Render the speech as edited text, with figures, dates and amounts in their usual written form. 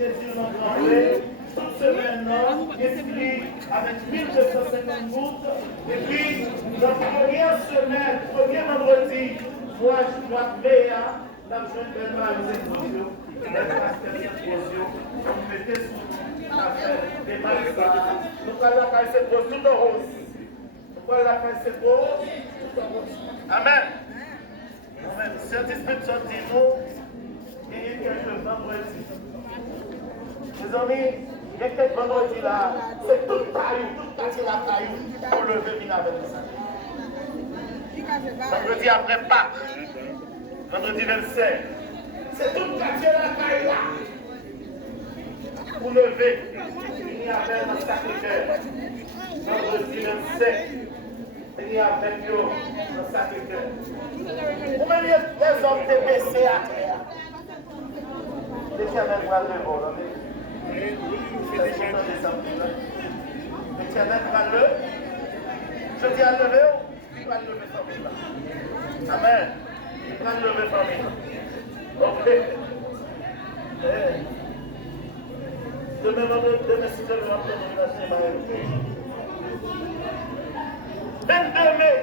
Jésus dans grand vrai, toute semaine, esprit avec 1250 gouttes. Et puis, dans la première semaine, premier vendredi, moi, je dois veiller à la jeune belle-mère aux explosions. Les pasteurs explosions, on mettait sous la fête des massas. Nous allons la faire cette rose tout en rose. Nous allons la faire cette rose tout en rose. Amen. Amen. Saint-Esprit sorti nous, il y a quelques vendredis. Les amis, il y a quelques vendredis là, c'est tout caillou, tout quartier la caillou pour lever venir avec ça. Vendredi après Pâques, vendredi 25, c'est tout quartier la caillou là pour lever venir avec dans Sacré-Cœur. Vendredi 25, venir avec eux dans Sacré-Cœur. Vous-même, les hommes de baissés à terre. L'Éternel va le voir. L'Éternel va le. Je dis à lever, il va lever famille. Amen. Il va lever famille. Ok. Demain, si je vais entendre la semaine. 22 mai.